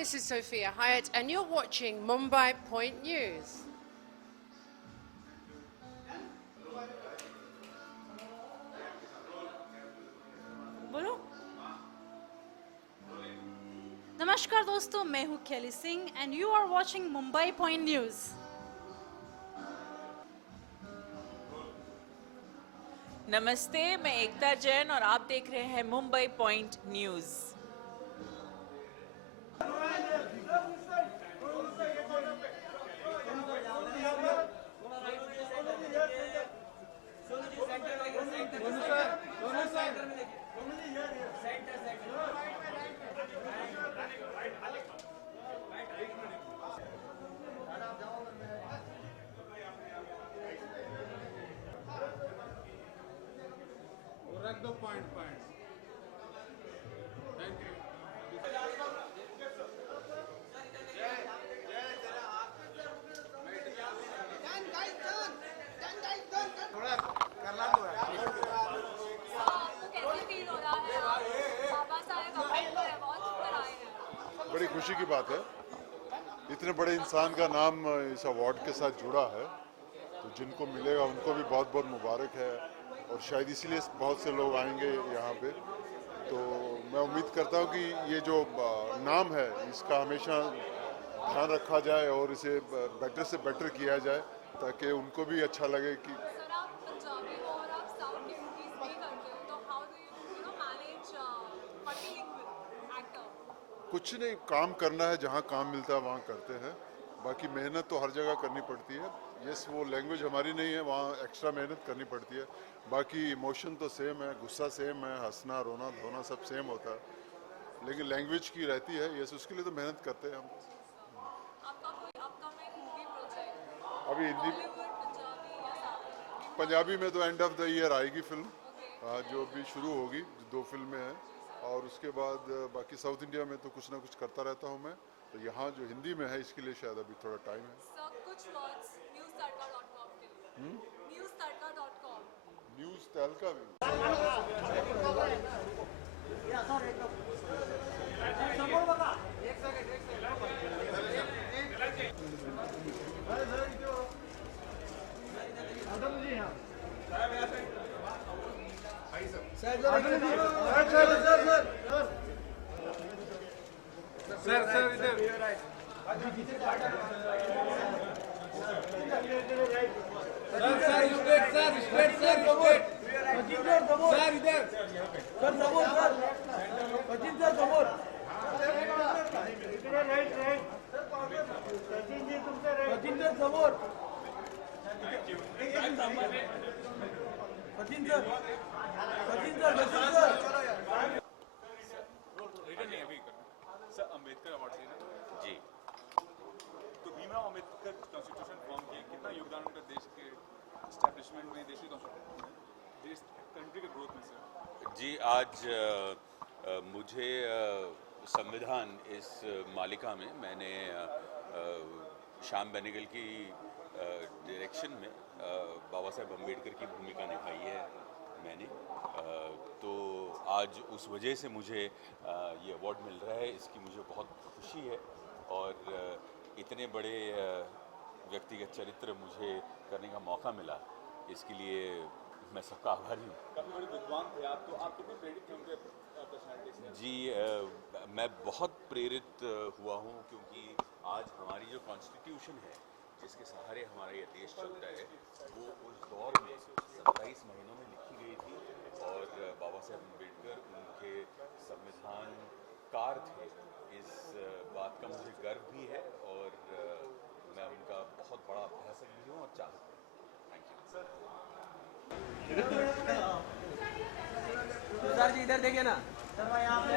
this is Sophia Hyatt, and you're watching Mumbai Point News. बोलो। नमस्कार दोस्तों, मैं हूँ Kheli Singh and you are watching Mumbai point news. नमस्ते, मैं एकता जैन और आप देख रहे हैं मुंबई पॉइंट न्यूज। रख दो पॉइंट। Thank you. थोड़ा करला दो यार। कैसे फील हो रहा है? वापस आए, बहुत सुंदर आए हैं। बड़ी खुशी की बात है, इतने बड़े इंसान का नाम इस अवार्ड के साथ जुड़ा है, तो जिनको मिलेगा उनको भी बहुत बहुत मुबारक है। और शायद इसीलिए बहुत से लोग आएंगे यहाँ पे। तो मैं उम्मीद करता हूँ कि ये जो नाम है इसका हमेशा ध्यान रखा जाए और इसे बेटर से बेटर किया जाए, ताकि उनको भी अच्छा लगे कि सर, आप पंजाबी हो और आप साउथ की मूवीज भी करते हो, तो how do you manage multilingual actor? कुछ नहीं, काम करना है, जहाँ काम मिलता है वहाँ करते हैं। बाकी मेहनत तो हर जगह करनी पड़ती है। यस, वो लैंग्वेज हमारी नहीं है, वहाँ एक्स्ट्रा मेहनत करनी पड़ती है। बाकी इमोशन तो सेम है, गुस्सा सेम है, हंसना रोना धोना सब सेम होता है, लेकिन लैंग्वेज की रहती है। यस, उसके लिए तो मेहनत करते हैं हम। आपका कोई अपकमिंग मूवी प्रोजेक्ट अभी हिंदी बॉलीवुड, पंजाबी या साउथ? पंजाबी में तो एंड ऑफ द ईयर आएगी फिल्म, जो अभी शुरू होगी। 2 फिल्में हैं और उसके बाद बाकी साउथ इंडिया में तो कुछ ना कुछ करता रहता हूँ मैं। तो यहाँ जो हिंदी में है इसके लिए शायद अभी थोड़ा टाइम है। सर, कुछ वर्ड्स newstadka.com के लिए। newstadka.com। न्यूज़ तहलका भी सर इधर। सर, अम्बेडकर अवार्ड से ना जी, तो भीमराव अम्बेडकर कॉन्स्टिट्यूशन फॉर्म किए, कितना योगदान उनका देश के एस्टैब्लिशमेंट में, देश के देश कंट्री के ग्रोथ में सर? जी, आज मुझे संविधान इस मालिका में मैंने श्याम बेनेगल की डायरेक्शन में बाबा साहेब अम्बेडकर की भूमिका निभाई है मैंने। तो आज उस वजह से मुझे ये अवार्ड मिल रहा है, इसकी मुझे बहुत खुशी है। और इतने बड़े व्यक्तिगत चरित्र मुझे करने का मौका मिला, इसके लिए मैं सबका आभारी हूँ। काफ़ी बड़े विद्वान थे आप, तो आप कितने प्रेरित थे उनके पर्सनालिटी से? जी, मैं बहुत प्रेरित हुआ हूँ, क्योंकि आज हमारी जो कॉन्स्टिट्यूशन है, जिसके सहारे हमारा ये देश चलता है, वो उस दौर में 27 महीनों में लिखी गई थी। और बाबा साहेब अम्बेडकर उनके संविधानकार थे, इस बात का मुझे गर्व भी है। और मैं उनका बहुत बड़ा अभ्यासक भी हूँ और चाहता हूँ। Thank you sir. सर जी इधर देखिए ना सर, यहाँ पे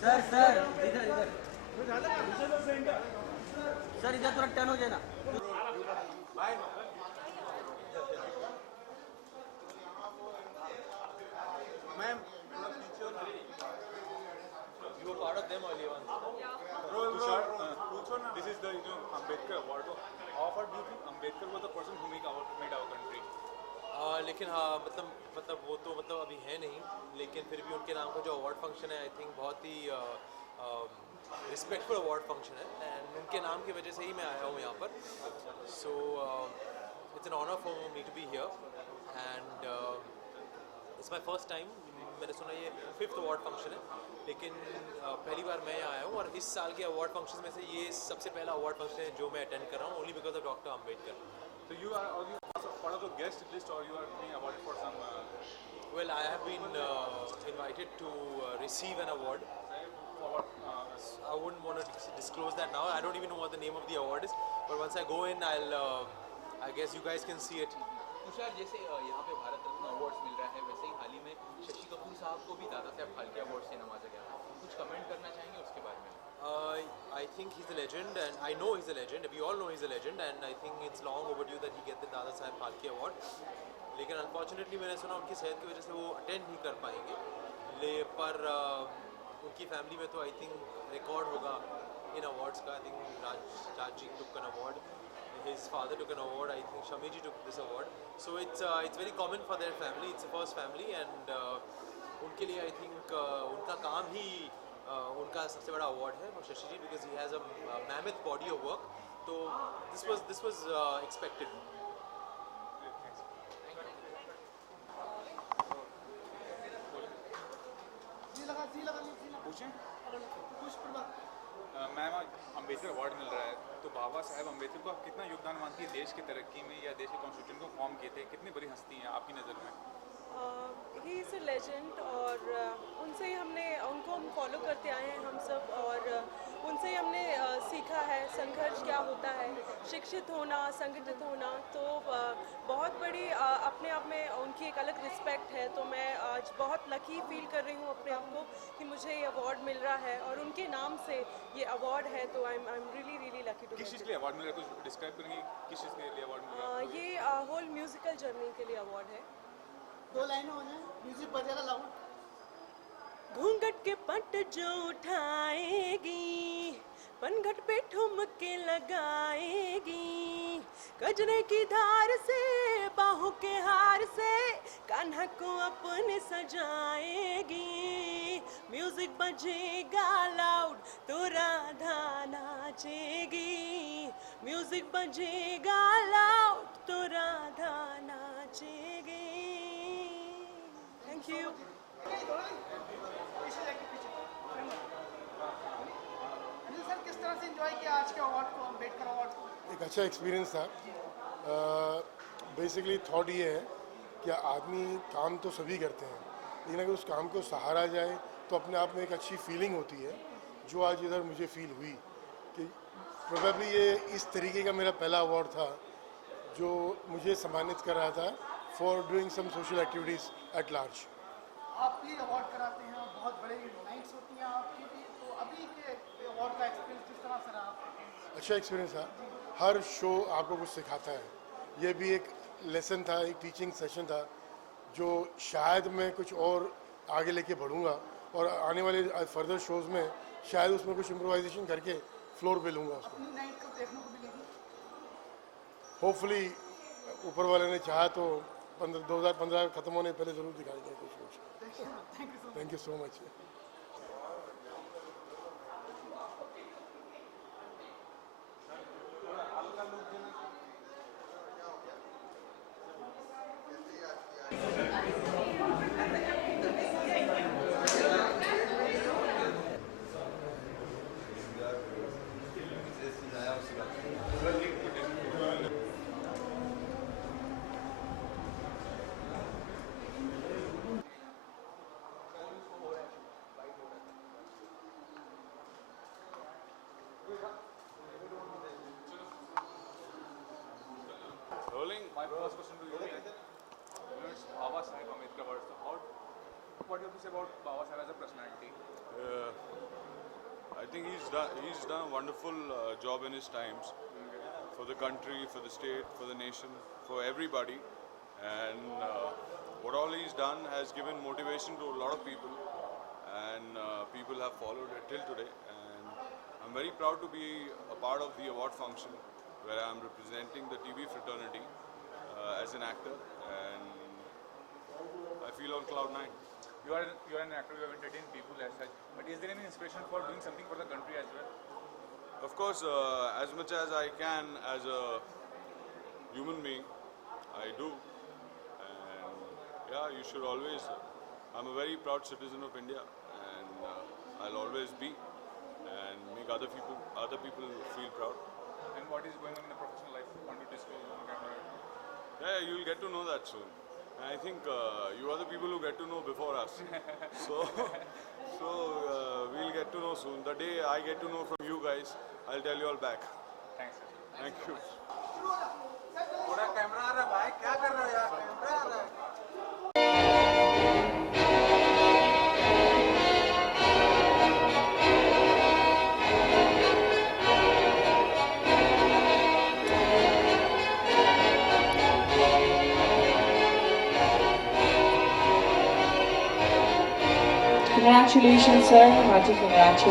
सर इधर सर इधर थोड़ा टर्न हो जाए ना। Ma'am, you were part of them earlier on. Tushar, this is the Ambedkar Award. How far do you think Ambedkar was the person who made our country? लेकिन हाँ मतलब वो तो मतलब अभी है नहीं, लेकिन फिर भी उनके नाम का जो अवार्ड फंक्शन है आई थिंक बहुत ही रिस्पेक्टफुल अवार्ड फंक्शन है एंड उनके नाम की वजह से ही मैं आया हूँ यहाँ पर. So it's an honour for me to be here and it's my first time. मैंने सुना ये 5th अवार्ड फंक्शन है, लेकिन पहली बार मैं यहाँ आया हूँ और इस साल के अवार्ड फंक्शन में से ये सबसे पहला अवार्ड फंक्शन है जो मैं अटेंड कर रहा हूँ, only because of doctor Ambedkar. So you are also part of the guest list, or you are being awarded for some? Well, I have been invited to receive an award. I wouldn't want to disclose that now. I don't even know what the name of the award is. But once I go in, I guess you guys can see it. Tushar, जैसे यहाँ पे Bharat Ratna awards मिल रहा है, वैसे ही हाल ही में शशि कपूर साहब को भी दादा साहब फाल्के अवार्ड से नवाजा गया था. कुछ कमेंट करना चाहेंगे उसके बारे में? I think he's a legend, and I know he's a legend. We all know he's a legend, and I think it's long overdue that he get the Dada Saheb Phalke award. लेकिन अनफॉर्चुनेटली मैंने सुना उनकी सेहत की वजह से वो अटेंड नहीं कर पाएंगे. पर उनकी फैमिली में तो आई थिंक रिकॉर्ड होगा इन अवार्ड्स का. I think Raj ji took an award. His father took an award. I think Shami ji took this award. So it's very common for their family. It's the first family, and उनके लिए I think उनका काम ही उनका सबसे बड़ा award है शशि जी, because he has a mammoth body of work. तो this was expected. Ma'am, Ambedkar award मिल रहा है, तो बाबा साहेब अम्बेडकर को आप कितना योगदान मानती है देश की तरक्की में, या देश के कॉन्स्टिट्यूशन को फॉर्म किए थे, कितनी बड़ी हस्ती हैं आपकी नज़र में? ही इज़ अ लेजेंड और उनसे ही उनको हम फॉलो करते आए हैं हम सब, और उनसे ही हमने सीखा है संघर्ष क्या होता है, शिक्षित होना, संगठित होना. तो बहुत बड़ी अपने आप में उनकी एक अलग रिस्पेक्ट है. तो मैं आज बहुत लकी फील कर रही हूँ अपने आप को कि मुझे ये अवार्ड मिल रहा है और उनके नाम से ये अवार्ड है. तो I am really lucky too. किस चीज़ के लिए अवार्ड मिल रहा है, कुछ डिस्क्राइब करेंगे किस चीज़ के लिए अवार्ड मिल रहा है? ये होल म्यूजिकल जर्नी के लिए अवार्ड है. 2 लाइनें हो जाए, म्यूजिक बजेगा लाउड. घूंघट के पट जो उठाएगी, पनघट पे ठुमके लगाएगी, गजरे की धार से, बाहों के हार से, कान्हा को अपने सजाएगी. म्यूजिक बजेगा लाउड तो राधा नाचेगी. म्यूजिक बजेगा लाउड तो राधा नाचेगी. Thank you. सर, किस तरह से एंजॉय किया आज के अवार्ड को, अम्बेडकर अवार्ड को? एक अच्छा एक्सपीरियंस था. बेसिकली थॉट ये है कि आदमी काम तो सभी करते हैं, लेकिन अगर उस काम को सहारा जाए तो अपने आप में एक अच्छी फीलिंग होती है, जो आज इधर मुझे फील हुई कि प्रोबेबली ये इस तरीके का मेरा पहला अवार्ड था जो मुझे सम्मानित कर रहा था for doing some social activities at large. आप भी अवार्ड कराते हैं, बहुत बड़े नाइट्स होती हैं आपकी भी, तो अभी के अवार्ड का एक्सपीरियंस किस तरह से रहा आपका? अच्छा एक्सपीरियंस था. हर शो आपको कुछ सिखाता है. ये भी एक लेसन था, एक टीचिंग सेशन था जो शायद मैं कुछ और आगे लेके बढ़ूँगा और आने वाले फर्दर शोज़ में शायद उसमें कुछ इम्प्रोवाइजेशन करके फ्लोर पे लूँगा उसको. अपनी नाइट कब देखने को मिलेगी? होपफुली ऊपर वाले ने चाहा तो 2015 ख़त्म होने पहले ज़रूर दिखाएंगे कुछ. Thank you so much. Rolling. My first question to you is, it's Baba Saheb Ambedkar Award. So what do you have to say about Baba Saheb as a personality? I think he's done a wonderful job in his times for the country, for the state, for the nation, for everybody, and what all he's done has given motivation to a lot of people, and people have followed it till today. And I'm very proud to be a part of the award function where I'm representing the TV fraternity as an actor, and cloud 9. You are an actor. You have entertained people as such. But is there any inspiration for doing something for the country as well? Of course, as much as I can as a human being, I do. And yeah, you should always. I'm a very proud citizen of India, and I'll always be, and make other people feel proud. And what is going on in the professional life? Want to disclose on camera? Yeah, you'll get to know that soon. And I think you are the people who get to know before us. So we'll get to know soon. The day I get to know from you guys, I'll tell you all back. Thanks, sir. Thank you. थोड़ा camera आ रहा है भाई, क्या कर रहे हो यार? Camera आ रहा है। Congratulations, sir. Hearty congratulations.